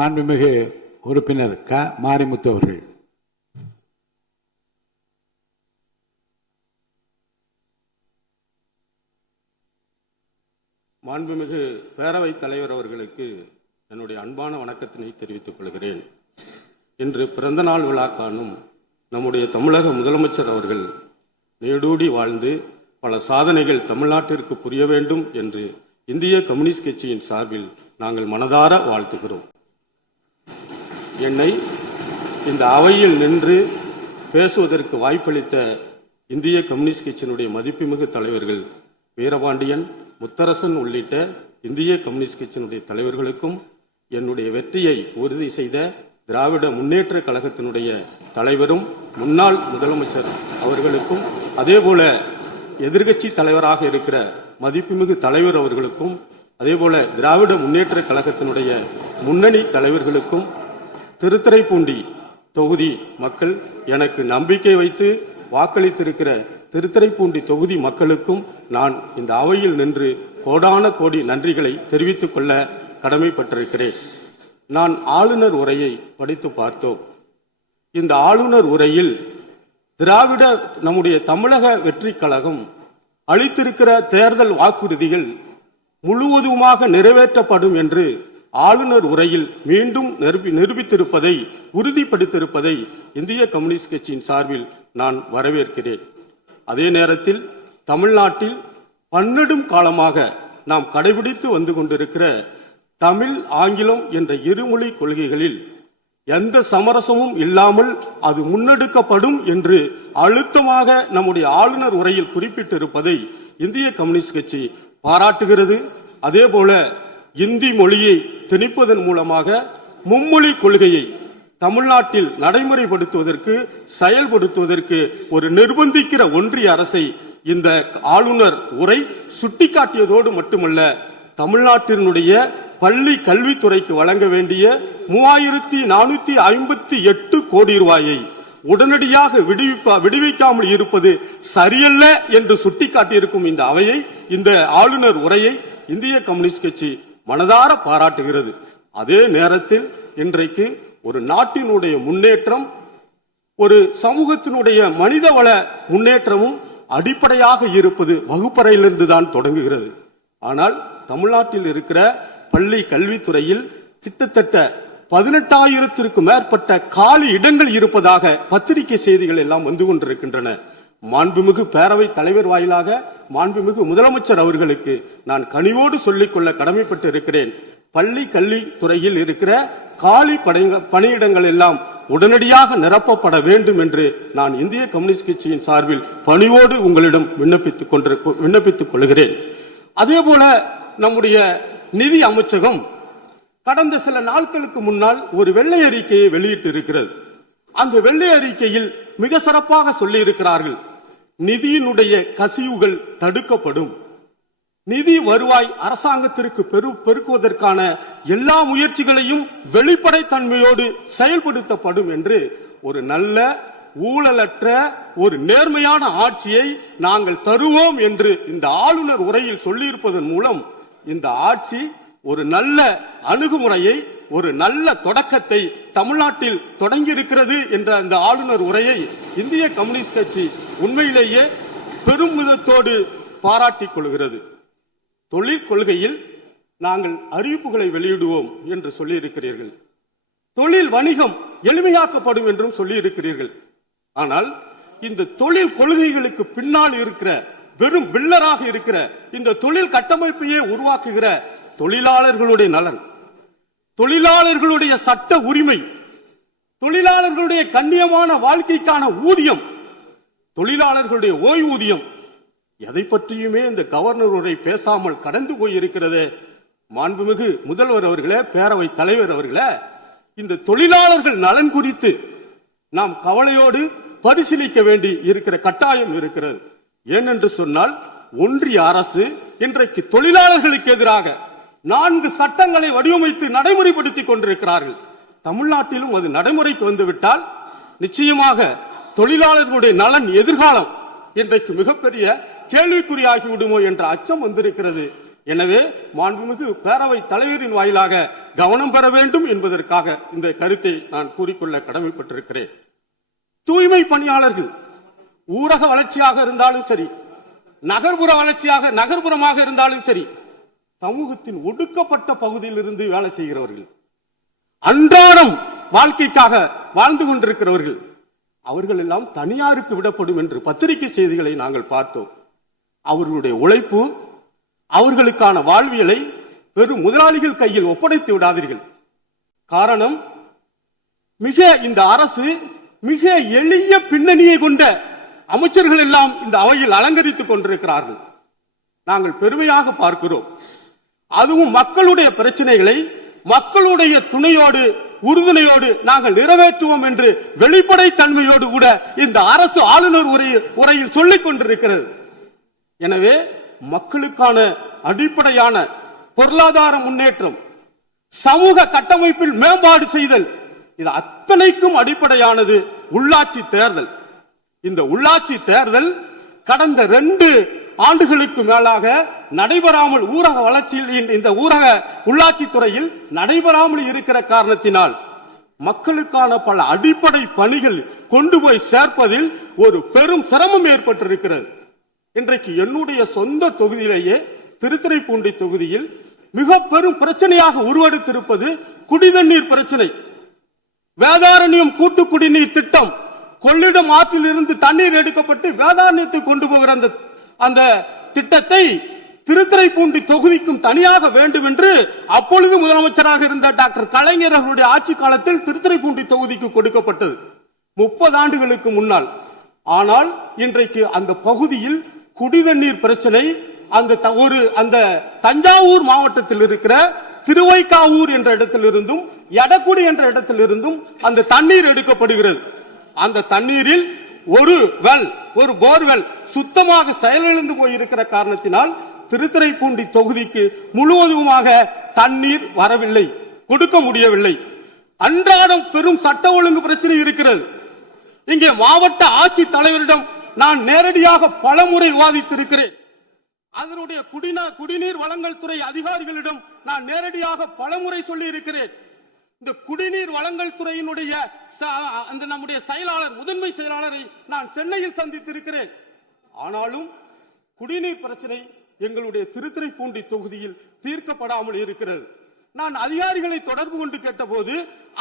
மாண்புமிகு உறுப்பினர் க மாரிமுத்து அவர்கள். மாண்புமிகு பேரவைத் தலைவர் அவர்களுக்கு என்னுடைய அன்பான வணக்கத்தினை தெரிவித்துக் கொள்கிறேன். இன்று பிறந்தநாள் விழா காணும் நம்முடைய தமிழக முதலமைச்சர் அவர்கள் நீடூடி வாழ்ந்து பல சாதனைகள் தமிழ்நாட்டிற்கு புரிய வேண்டும் என்று இந்திய கம்யூனிஸ்ட் கட்சியின் சார்பில் நாங்கள் மனதார வாழ்த்துகிறோம். என்னை இந்த அவையில் நின்று பேசுவதற்கு வாய்ப்பளித்த இந்திய கம்யூனிஸ்ட் கட்சியினுடைய மதிப்புமிகு தலைவர்கள் வீரபாண்டியன், முத்தரசன் உள்ளிட்ட இந்திய கம்யூனிஸ்ட் கட்சியினுடைய தலைவர்களுக்கும், என்னுடைய வெற்றியை உறுதி செய்த திராவிட முன்னேற்ற கழகத்தினுடைய தலைவரும் முன்னாள் முதலமைச்சர் அவர்களுக்கும், அதேபோல எதிர்க்கட்சி தலைவராக இருக்கிற மதிப்புமிகு தலைவர் அவர்களுக்கும், அதேபோல திராவிட முன்னேற்ற கழகத்தினுடைய முன்னணி தலைவர்களுக்கும், திருத்துறைப்பூண்டி தொகுதி மக்கள் எனக்கு நம்பிக்கை வைத்து வாக்களித்திருக்கிற திருத்துறைப்பூண்டி தொகுதி மக்களுக்கும் நான் இந்த அவையில் நின்று கோடான கோடி நன்றிகளை தெரிவித்துக் கொள்ள கடமைப்பட்டிருக்கிறேன். நான் ஆளுநர் உரையை படித்து பார்த்தோம். இந்த ஆளுநர் உரையில் திராவிட நம்முடைய தமிழக வெற்றி கழகம் அளித்திருக்கிற தேர்தல் வாக்குறுதிகள் முழுவதுமாக நிறைவேற்றப்படும் என்று ஆளுநர் உரையில் மீண்டும் நிரூபித்திருப்பதை, உறுதிப்படுத்தியிருப்பதை இந்திய கம்யூனிஸ்ட் கட்சியின் சார்பில் நான் வரவேற்கிறேன். அதே நேரத்தில் தமிழ்நாட்டில் பன்னெடும் காலமாக நாம் கடைபிடித்து வந்து கொண்டிருக்கிற தமிழ், ஆங்கிலம் என்ற இருமொழி கொள்கைகளில் எந்த சமரசமும் இல்லாமல் அது முன்னெடுக்கப்படும் என்று அழுத்தமாக நம்முடைய ஆளுநர் உரையில் குறிப்பிட்டிருப்பதை இந்திய கம்யூனிஸ்ட் கட்சி பாராட்டுகிறது. அதேபோல இந்தி மொழியை திணிப்பதன் மூலமாக மும்மொழி கொள்கையை தமிழ்நாட்டில் நடைமுறைப்படுத்துவதற்கு, செயல்படுத்துவதற்கு ஒரு நிர்பந்திக்கிற ஒன்றிய அரசை இந்த ஆளுநர் உரை சுட்டிக்காட்டியதோடு மட்டுமல்ல, தமிழ்நாட்டினுடைய பள்ளி கல்வித்துறைக்கு வழங்க வேண்டிய 3458 கோடி ரூபாயை உடனடியாக விடுவிக்காமல் இருப்பது சரியல்ல என்று சுட்டிக்காட்டியிருக்கும் இந்த அவையை, இந்த ஆளுநர் உரையை இந்திய கம்யூனிஸ்ட் கட்சி மனதார பாராட்டுகிறது. அதே நேரத்தில் இன்றைக்கு ஒரு நாட்டினுடைய முன்னேற்றம், ஒரு சமூகத்தினுடைய மனிதவள முன்னேற்றமும் அடிப்படையாக இருப்பது வகுப்பறையிலிருந்து தான் தொடங்குகிறது. ஆனால் தமிழ்நாட்டில் இருக்கிற பள்ளி கல்வித்துறையில் கிட்டத்தட்ட 18,000க்கும் மேற்பட்ட காலி இடங்கள் இருப்பதாக பத்திரிகை செய்திகள் எல்லாம் வந்து கொண்டிருக்கின்றன. மாண்புமிகு பேரவை தலைவர் வாயிலாக மாண்புமிகு முதலமைச்சர் அவர்களுக்கு நான் கனிவோடு சொல்லிக்கொள்ள கடமைப்பட்டு இருக்கிறேன். பள்ளி கல்வித்துறையில் இருக்கிற காலி பணியிடங்கள் எல்லாம் உடனடியாக நிரப்பப்பட வேண்டும் என்று நான் இந்திய கம்யூனிஸ்ட் கட்சியின் சார்பில் பணிவோடு உங்களிடம் விண்ணப்பித்துக் கொள்கிறேன். அதேபோல நம்முடைய நிதி அமைச்சகம் கடந்த சில நாட்களுக்கு முன்னால் ஒரு வெள்ளை அறிக்கையை வெளியிட்டு இருக்கிறது. அந்த வெள்ளை அறிக்கையில் மிக சிறப்பாக சொல்லி இருக்கிறார்கள், நிதியினுடைய கசிவுகள் தடுக்கப்படும், நிதி வருவாய் அரசாங்கத்திற்கு பெருக்குவதற்கான எல்லா முயற்சிகளையும் வெளிப்படைத்தன்மையோடு செயல்படுத்தப்படும் என்று ஒரு நல்ல ஊழலற்ற ஒரு நேர்மையான ஆட்சியை நாங்கள் தருவோம் என்று இந்த ஆளுநர் உரையில் சொல்லியிருப்பதன் மூலம் இந்த ஆட்சி ஒரு நல்ல அணுகுமுறையை, ஒரு நல்ல தொடக்கத்தை தமிழ்நாட்டில் தொடங்கியிருக்கிறது என்ற அந்த ஆளுநர் உரையை இந்திய கம்யூனிஸ்ட் கட்சி உண்மையிலேயே பெருமிதத்தோடு பாராட்டிக் கொள்கிறது. தொழில் கொள்கையில் நாங்கள் அறிவிப்புகளை வெளியிடுவோம் என்று சொல்லியிருக்கிறீர்கள். தொழில் வணிகம் எளிமையாக்கப்படும் என்றும் சொல்லியிருக்கிறீர்கள். ஆனால் இந்த தொழில் கொள்கைகளுக்கு பின்னால் இருக்கிற வெறும் பில்லராக இருக்கிற இந்த தொழில் கட்டமைப்பையே உருவாக்குகிற தொழிலாளர்களுடைய நலன், தொழிலாளர்களுடைய சட்ட உரிமை, தொழிலாளர்களுடைய கண்ணியமான வாழ்க்கைக்கான ஊதியம், தொழிலாளர்களுடைய ஓய்வூதியம், எதை பற்றியுமே இந்த கவர்னர் உரை பேசாமல் கடந்து போயிருக்கிறது. மாண்புமிகு முதல்வர் அவர்களே, பேரவை தலைவர் அவர்களே, இந்த தொழிலாளர்கள் நலன் குறித்து நாம் கவலையோடு பரிசீலிக்க வேண்டி இருக்கிற கட்டாயம் இருக்கிறது. ஏனென்று சொன்னால் ஒன்றிய அரசு இன்றைக்கு தொழிலாளர்களுக்கு எதிராக 4 சட்டங்களை வடிவமைத்து நடைமுறைப்படுத்திக் கொண்டிருக்கிறார்கள். தமிழ்நாட்டிலும் அது நடைமுறைக்கு வந்துவிட்டால் நிச்சயமாக தொழிலாளர்களுடைய நலன் எதிர்காலம் இன்றைக்கு மிகப்பெரிய கேள்விக்குறியாகிவிடுமோ என்ற அச்சம் வந்திருக்கிறது. எனவே மாண்புமிகு பேரவை தலைவரின் வாயிலாக கவனம் பெற வேண்டும் என்பதற்காக இந்த கருத்தை நான் கூறிக்கொள்ள கடமைப்பட்டிருக்கிறேன். தூய்மை பணியாளர்கள் ஊரக வளர்ச்சியாக இருந்தாலும் சரி, நகர்ப்புற வளர்ச்சியாக நகர்ப்புறமாக இருந்தாலும் சரி, சமூகத்தின் ஒடுக்கப்பட்ட பகுதியில் இருந்து வேலை செய்கிறவர்கள், அன்றாடம் வாழ்க்கைக்காக வாழ்ந்து கொண்டிருக்கிறவர்கள், அவர்கள் எல்லாம் தனியாருக்கு விடப்படும் என்று பத்திரிகை செய்திகளை நாங்கள் பார்த்தோம். அவர்களுடைய உழைப்பு, அவர்களுக்கான வாழ்வியலை பெரும் முதலாளிகள் கையில் ஒப்படைத்து விடாதீர்கள். காரணம், இந்த அரசு மிக எளிய பின்னணியை கொண்ட அமைச்சர்கள் எல்லாம் இந்த அவையில் அலங்கரித்துக் கொண்டிருக்கிறார்கள். நாங்கள் பெருமையாக பார்க்கிறோம். அதுவும் மக்களுடைய பிரச்சனைகளை மக்களுடைய துணையோடு உறுதுணையோடு நாங்கள் நிறைவேற்றுவோம் என்று வெளிப்படை தன்மையோடு கூட இந்த அரசு ஆளுநர் உரையில் சொல்லிக் கொண்டிருக்கிறது. எனவே மக்களுக்கான அடிப்படையான பொருளாதார முன்னேற்றம், சமூக கட்டமைப்பில் மேம்பாடு செய்தல், இது அத்தனைக்கும் அடிப்படையானது உள்ளாட்சி தேர்தல். இந்த உள்ளாட்சி தேர்தல் கடந்த 2 ஆண்டுகளுக்கு மேலாக நடைபெறாமல், ஊரக வளர்ச்சியில் இந்த ஊரக உள்ளாட்சி துறையில் நடைபெறாமல் இருக்கிற காரணத்தினால் மக்களுக்கான பல அடிப்படை பணிகள் கொண்டு போய் சேர்ப்பதில் ஒரு பெரும் சிரமம் ஏற்பட்டிருக்கிறது. இன்றைக்கு என்னுடைய சொந்த தொகுதியிலேயே திருத்துறைப்பூண்டி தொகுதியில் மிக பெரும் பிரச்சனையாக உருவெடுத்திருப்பது குடிதண்ணீர் பிரச்சனை. வேதாரண்யம் கூட்டு குடிநீர் திட்டம், கொள்ளிடம் ஆற்றில் இருந்து தண்ணீர் எடுக்கப்பட்டு வேதாரண்யத்தை கொண்டு போகிற அந்த திட்டத்தை திருத்துறைப்பூண்டி தொகுதிக்கும் தனியாக வேண்டும் என்று அப்பொழுது முதலமைச்சராக இருந்த டாக்டர் கலைஞர் அவர்களுடைய ஆட்சி காலத்தில் திருத்துறைப்பூண்டி தொகுதிக்கு கொடுக்கப்பட்டது 30 ஆண்டுகளுக்கு முன்னால். ஆனால் இன்றைக்கு அந்த பகுதியில் குடிதண்ணீர் பிரச்சனை, அந்த தஞ்சாவூர் மாவட்டத்தில் இருக்கிற திருவைக்காவூர் என்ற இடத்திலிருந்தும் எடக்குடி என்ற இடத்திலிருந்தும் அந்த தண்ணீர் எடுக்கப்படுகிறது. அந்த தண்ணீரில் ஒரு போர்வெல் சுத்தமாக செயலிழந்து போயிருக்கிற காரணத்தினால் திருத்துறைப்பூண்டி தொகுதிக்கு முழுவதுமாக தண்ணீர் வரவில்லை, கொடுக்க முடியவில்லை. அன்றாடம் பெரும் சட்ட ஒழுங்கு பிரச்சனை இருக்கிறது. இங்கே மாவட்ட ஆட்சி தலைவரிடம் நான் நேரடியாக பலமுறை விவாதித்திருக்கிறேன். அதனுடைய குடிநீர் வழங்கல் துறை அதிகாரிகளிடம் நான் நேரடியாக பலமுறை சொல்லி இருக்கிறேன். இந்த குடிநீர் வழங்கல் துறையினுடைய நம்முடைய செயலாளர், முதன்மை செயலாளரை நான் சென்னையில் சந்தித்திருக்கிறேன். ஆனாலும் குடிநீர் பிரச்சனை எங்களுடைய திருத்துறைப்பூண்டி தொகுதியில் தீர்க்கப்படாமல் இருக்கிறது. நான் அதிகாரிகளை தொடர்பு கொண்டு கேட்டபோது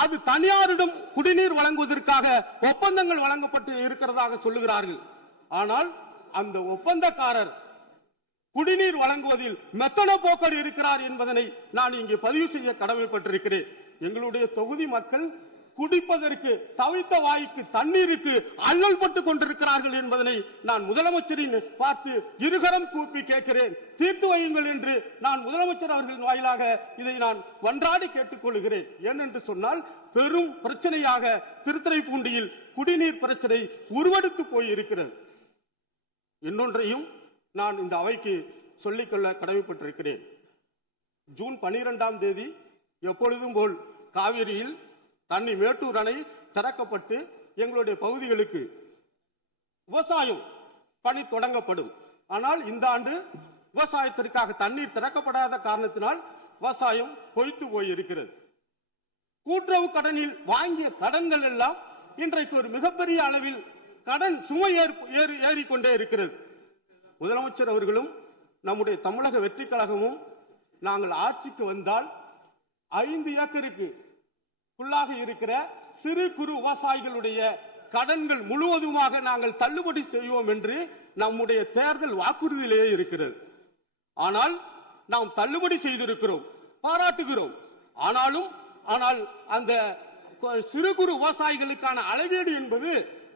அது தனியாரிடம் குடிநீர் வழங்குவதற்காக ஒப்பந்தங்கள் வழங்கப்பட்டு இருக்கிறதாக சொல்லுகிறார்கள். ஆனால் அந்த ஒப்பந்தக்காரர் குடிநீர் வழங்குவதில் மெத்தன போக்கர் இருக்கிறார் என்பதனை நான் இங்கே பதிவு செய்ய கடமைப்பட்டிருக்கிறேன். எங்களுடைய தொகுதி மக்கள் குடிப்பதற்கு தவித்த வாய்க்கு தண்ணீருக்கு அல்லல் பட்டுக் கொண்டிருக்கிறார்கள் என்பதனை நான் முதலமைச்சரின் பார்த்து இருகரம் கூப்பி கேட்கிறேன். தீர்த்து வையுங்கள் என்று நான் முதலமைச்சர் அவர்களின் வாயிலாக இதை நான் மன்றாடி கேட்டுக்கொள்கிறேன். ஏனென்று சொன்னால் பெரும் பிரச்சனையாக திருத்துறைப்பூண்டியில் குடிநீர் பிரச்சனை உருவெடுத்து போயிருக்கிறது. இன்னொன்றையும் நான் இந்த அவைக்கு சொல்லிக்கொள்ள கடமைப்பட்டிருக்கிறேன். ஜூன் 12ஆம் தேதி எப்பொழுதும் போல் காவிரியில் தண்ணி மேட்டூர் அணை திறக்கப்பட்டு எங்களுடைய பகுதிகளுக்கு விவசாயம் பணி தொடங்கப்படும். ஆனால் இந்த ஆண்டு விவசாயத்திற்காக தண்ணீர் திறக்கப்படாத காரணத்தினால் விவசாயம் பொய்த்து போயிருக்கிறது. கூட்டுறவு கடனில் வாங்கிய கடன்கள் எல்லாம் இன்றைக்கு ஒரு மிகப்பெரிய அளவில் கடன் சுமை ஏறிக்கொண்டே இருக்கிறது. முதலமைச்சர் அவர்களும் நம்முடைய தமிழக வெற்றி கழகமும் நாங்கள் ஆட்சிக்கு வந்தால் 5 ஏக்கருக்கு உள்ளாக இருக்கிற சிறு குறு விவசாயிகளுடைய கடன்கள் முழுவதுமாக நாங்கள் தள்ளுபடி செய்வோம் என்று நம்முடைய தேர்தல் வாக்குறுதியிலேயே இருக்கிறது. ஆனால் நாம் தள்ளுபடி செய்திருக்கிறோம், பாராட்டுகிறோம். ஆனால் அந்த சிறு குறு விவசாயிகளுக்கான அளவீடு என்பது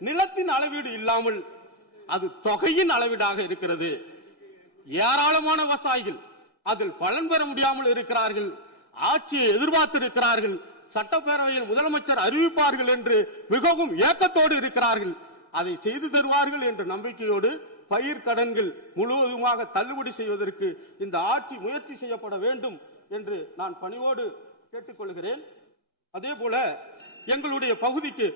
நிலத்தின் அளவீடு இல்லாமல் அது தொகையின் அளவீடாக இருக்கிறது. ஏராளமான விவசாயிகள் அதில் பலன் பெற முடியாமல் இருக்கிறார்கள். ஆட்சியை எதிர்பார்த்திருக்கிறார்கள். சட்டப்பேரவையில் முதலமைச்சர் அறிவிப்பார்கள் என்று மிகவும் ஏக்கத்தோடு இருக்கிறார்கள். அதை செய்து தருவார்கள் என்ற நம்பிக்கையோடு பயிர் கடன்கள் முழுவதுமாக தள்ளுபடி செய்வதற்கு இந்த ஆட்சி முயற்சி செய்யப்பட வேண்டும் என்று நான் பணிவோடு கேட்டுக்கொள்கிறேன். அதே போல எங்களுடைய பகுதிக்கு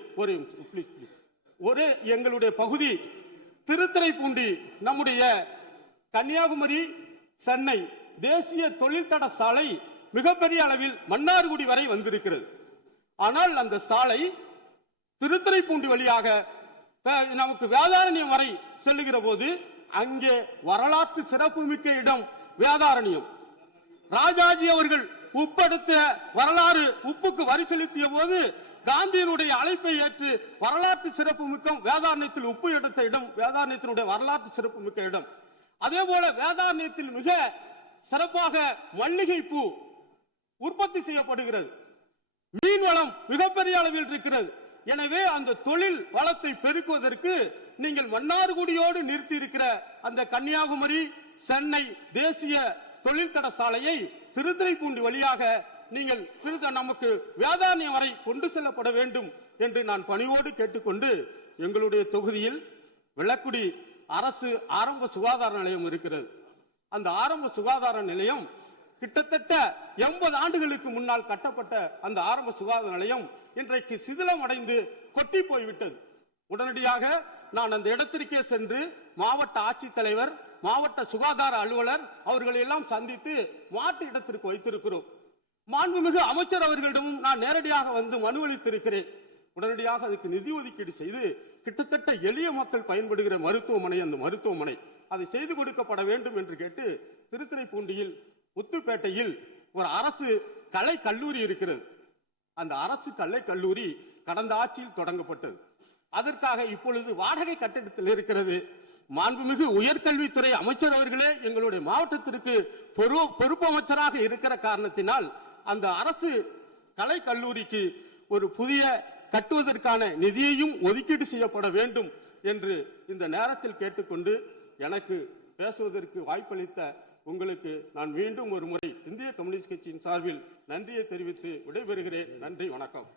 எங்களுடைய பகுதி திருத்துறைப்பூண்டி நம்முடைய கன்னியாகுமரி, சென்னை தேசிய தொழில்தட சாலை மிகப்பெரிய அளவில் மன்னார்குடி வரை வந்திருக்கிறது. ஆனால் அந்த சாலை திருத்துறைப்பூண்டி வழியாக நமக்கு வேதாரண்யம் வரை செல்லுகிற போது அங்கே வரலாற்று சிறப்புமிக்க இடம் வேதாரண்யம். ராஜாஜி அவர்கள் உப்படுத்த வரலாறு உப்புக்கு வரி செலுத்திய போது காந்தியினுடைய அழைப்பை ஏற்று வரலாற்று சிறப்பு மிக்க வேதாரண்யத்தில் உப்பு எடுத்த இடம் வேதாரண்யத்தினுடைய வரலாற்று சிறப்பு மிக்க இடம். அதே போல வேதாரண்யத்தில் மிக சிறப்பாக மல்லிகை பூ உற்பத்தி செய்யப்படுகிறது. மீன் வளம் மிகப்பெரிய அளவில் இருக்கிறது. எனவே அந்த தொழில் வளத்தை பெருக்குவதற்கு நீங்கள் மன்னார்குடியோடு நிறுத்தி இருக்கிற அந்த கன்னியாகுமரி சென்னை தேசிய தொழில்தட சாலையை திருத்துறைப்பூண்டி வழியாக நீங்கள் நமக்கு வேதாரண்யம் வரை கொண்டு செல்லப்பட வேண்டும் என்று நான் பணிவோடு கேட்டுக்கொண்டு, எங்களுடைய தொகுதியில் வெள்ளக்குடி அரசு ஆரம்ப சுகாதார நிலையம் இருக்கிறது. அந்த ஆரம்ப சுகாதார நிலையம் கிட்டத்தட்ட 80 ஆண்டுகளுக்கு முன்னால் கட்டப்பட்ட அந்த ஆரம்ப சுகாதார நிலையம் இன்றைக்கு சிதிலம் அடைந்து கொட்டி போய்விட்டது. உடனடியாக நான் அந்த இடத்திற்கே சென்று மாவட்ட ஆட்சித்தலைவர், மாவட்ட சுகாதார அலுவலர் அவர்களை எல்லாம் சந்தித்து மாற்று இடத்திற்கு வைத்திருக்கிறோம். மாண்புமிகு அமைச்சர் அவர்களிடமும் நான் நேரடியாக வந்து மனு அளித்திருக்கிறேன். உடனடியாக அதுக்கு நிதி ஒதுக்கீடு செய்து கிட்டத்தட்ட எளிய மக்கள் பயன்படுகிற மருத்துவமனை அந்த மருத்துவமனை அதை செய்து கொடுக்கப்பட வேண்டும் என்று கேட்டு திருத்துறைப்பூண்டியில் முத்துப்பேட்டையில் ஒரு அரசு கலை கல்லூரி இருக்கிறது. அந்த அரசு கலை கல்லூரி கடந்த ஆட்சியில் தொடங்கப்பட்டது. அதற்காக இப்பொழுது வாடகை கட்டிடத்தில் இருக்கிறது. மாண்புமிகு உயர்கல்வித்துறை அமைச்சர் அவர்களே எங்களுடைய மாவட்டத்திற்கு பொறுப்பு அமைச்சராக இருக்கிற காரணத்தினால் அந்த அரசு கலை கல்லூரிக்கு ஒரு புதிய கட்டுவதற்கான நிதியையும் ஒதுக்கீடு செய்யப்பட வேண்டும் என்று இந்த நேரத்தில் கேட்டுக்கொண்டு, எனக்கு பேசுவதற்கு வாய்ப்பளித்த உங்களுக்கு நான் மீண்டும் ஒரு முறை இந்திய கம்யூனிஸ்ட் கட்சியின் சார்பில் நன்றியை தெரிவித்து விடைபெறுகிறேன். நன்றி, வணக்கம்.